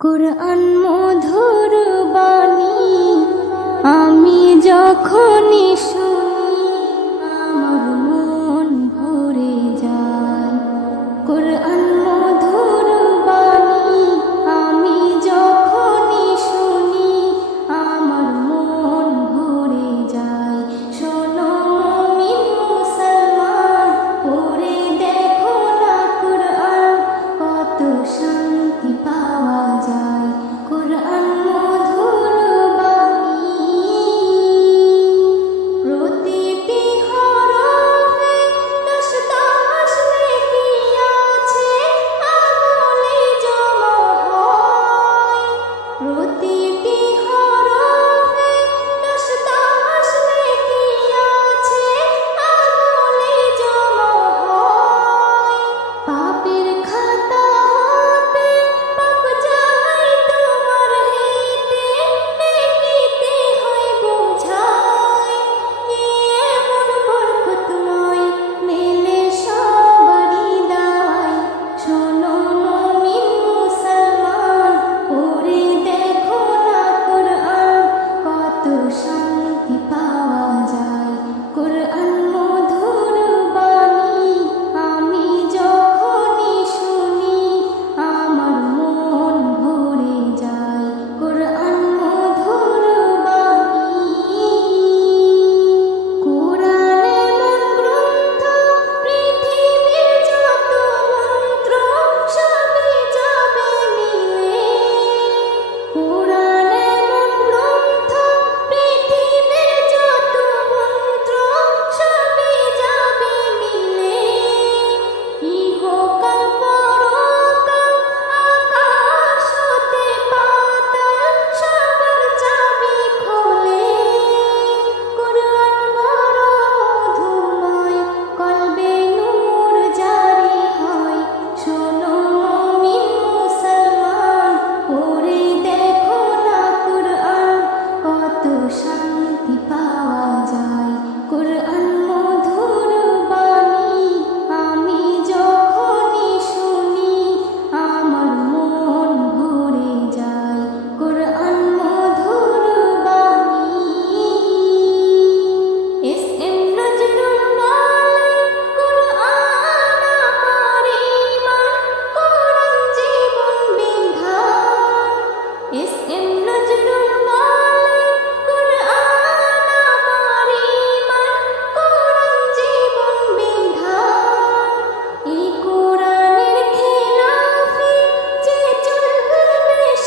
কুরআন মধুর বাণী আমি যখনই শুনি আমার মন ভরে যায়। কুরআন মধুর বাণী আমি যখনই শুনি আমার মন ভরে যায়। শোনো মুমিন মুসলমান, পড়ে দেখো না কুরআন, কত শান্তি পাওয়া যায়। কুরআন মধুর বাণী, প্রতিটি হরফে দশ দশ নেকি আছে, আমলে জমা হয়। প্রতিটি হরফে দশ দশ নেকি আছে, আমলে জমা হয়। পাপের খাতা হতে পাপ যায় তোমার হেঁটে, নেকিতে হয় বোঝাই। এমন বরকতময় মেলে সবারই দায়। শোনো মুমিন মুসলমান, পড়ে দেখো না কুরআন, কত শান্তি পাওয়া যায়। কুরআন মধুর বাণী আমি যখনই শুনি আমার মন ভরে যায়। কুরআন মধুর বাণী, কুরআন এমন গ্রন্থ, পৃথিবীর যত মন্ত্র সবই যাবে মিলে। কুরআন এমন গ্রন্থ, পৃথিবীর যত মন্ত্র সবই যাবে মিলে। ইহকাল পরকাল আকাশ হতে পাতাল সবার চাবি খোলে। কুরআন বড় মধুময়, কলবে নূর জারি হয়। শোনো মুমিন মুসলমান, পড়ে দেখো না কুরআন, কত শান্তি পাওয়া যায়। কুরআন মধুর বাণী আমি যখনই শুনি আমার মন ভরে যায়। কুরআন মধুর বাণী। এস.এম. নজরুল বলেন, কুরআন আমার ঈমান, কুরআন জীবন বিধান। এস.এম. নজরুল বলেন, কুরআন আমার ঈমান, কুরআন জীবন বিধান। এই কুরআনের খেলাফি যে চলবে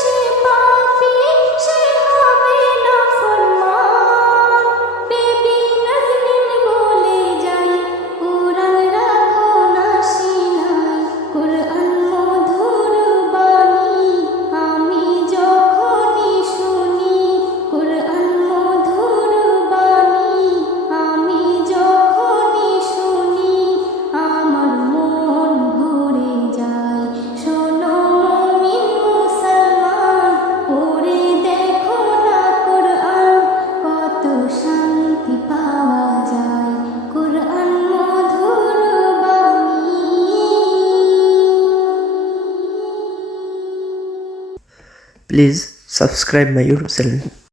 সে পাপী, সে হবে নাফরমান। বেবি নাজনীন বলে যাই, কুরআন রাখো না সিনায়। কুরআন মধুর বাণী আমি যখনই শুনি, কুরআন মধুর বাণী আমি যখনই শুনি আমার মন ভরে যায়। শোনো মুমিন মুসলমান, পড়ে দেখো না কুরআন, কত শান্তি পাওয়া যায়। কুরআন মধুর বাণী। Please subscribe my YouTube channel.